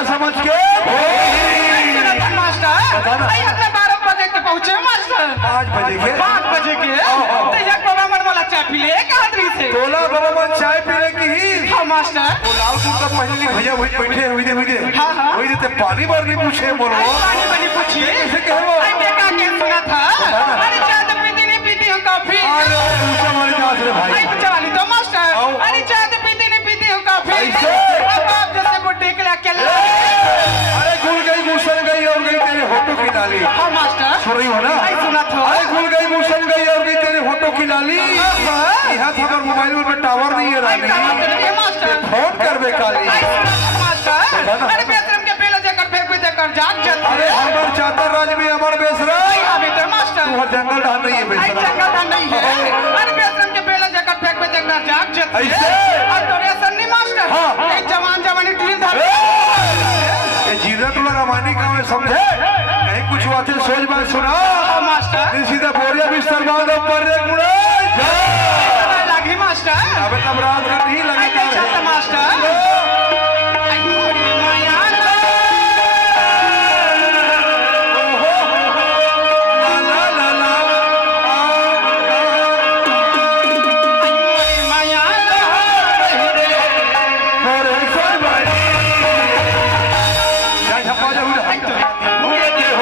का समझ के मास्टर 12 बजे के पहुंचे मास्टर 5 बजे के 5 बजे के तो एक बाबा मन वाला चाय पी ले कादरी से तोला बाबा मन चाय पीने की ही हाँ मास्टर वो लाल तू का पहले भैया वही बैठे हुए दे हाँ, हाँ। वही देते पानी भरनी पूछे बोलो पानी बनी पूछिए कैसे कहो अरे का के सुना था अरे चाय तो पीती नहीं पीती हूँ कॉफी अरे ऊंचा वाली दास रे भाई अरे ऊंचा वाली तो मास्टर आओ। अरे चाय तो पीती नहीं पीती हूँ कॉफी ऐसे? अब आप जैसे बुड्ढे के लिए अकेले अरे घुल गई घुसल गई और गई तेरे होठों की लाली हाँ मास्टर सुन रही हो ना आई सुना था अरे घुल गई घुसल गई और गई तेरे होठों की लाली यहाँ था पर मोबाइल में टावर नहीं है रानी मास्टर फोन कर बे काली मास्टर अरे बेशरम के पहले जकर फेंक पे जकर जाग जाते अरे हमार चादर राज में हमार बेसरा अभी तो मास्टर तू हर जंगल ढाल नहीं है आई बेसरा जंगल का नहीं है अरे बेशरम के पहले जकर फेंक पे जकर जाग जाते ऐसे? और तोरे सन्नी मास्टर हाँ। एक जवान जवानी ड्रिल धर ये जीरा तुला रमानी का मैं समझे कहीं कुछ बातें सोच बात सुना मास्टर सीधा बोरिया बिस्तर बांध पर रे मुड़ा लगी मास्टर अबे तब रात का नहीं आई लगी देखा मास्टर आई मोरी माया ला ला ला आई मोरी माया अरे सर भाई जा झपा जा उड़ा आई तो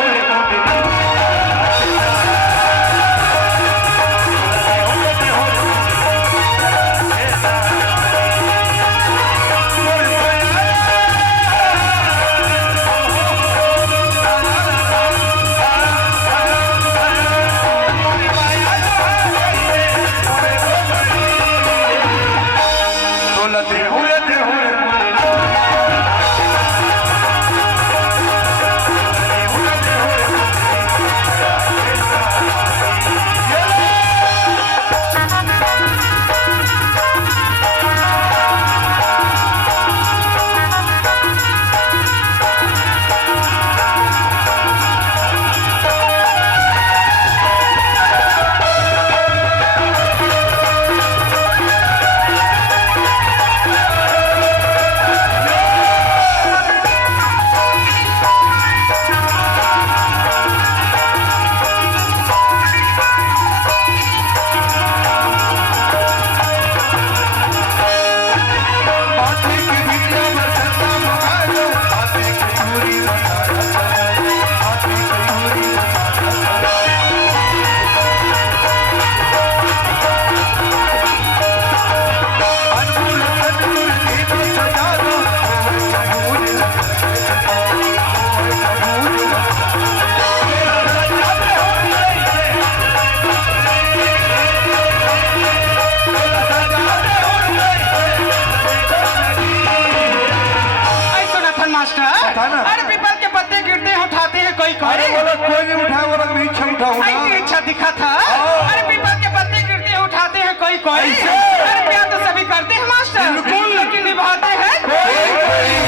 अरे पीपल के पत्ते गिरते हैं उठाते हैं कोई कोई अरे बोला कोई नहीं उठाया बोला मैं इच्छा उठाऊंगा ऐसी इच्छा दिखा था अरे पीपल के पत्ते गिरते हैं उठाते हैं कोई कोई ऐसे? अरे प्यार तो सभी करते हैं मास्टर बिल्कुल। लेकिन निभाते हैं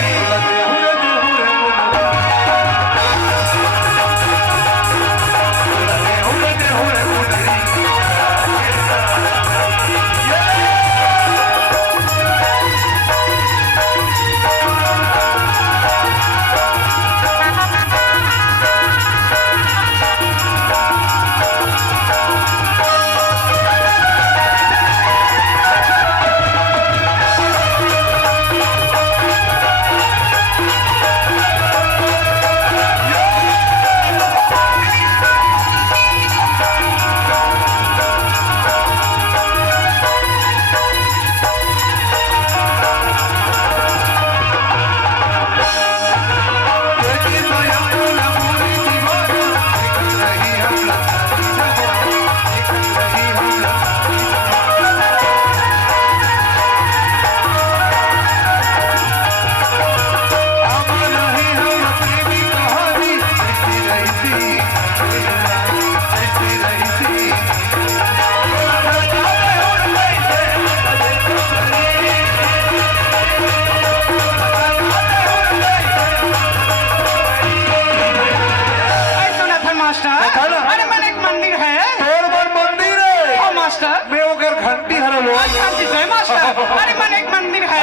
अरे मन एक मंदिर है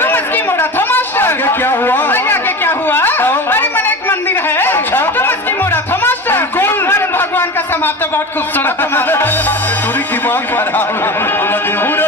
तुम इसकी मोड़ा था मास्टर क्या हुआ आगे क्या हुआ मैडम आप तो बहुत खूबसूरत हो मैडम। पूरी दिमाग खराब है बोला दे पूरे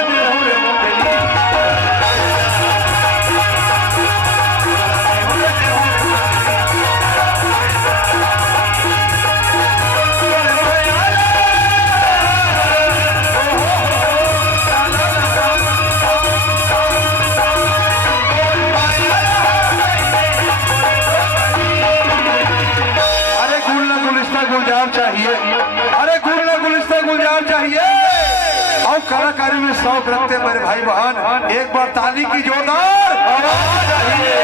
गुलजार चाहिए। अरे गुलस्ता गुलजार चाहिए और कलाकारी में शौक रखते मेरे भाई बहन एक बार ताली की जोरदार आवाज चाहिए।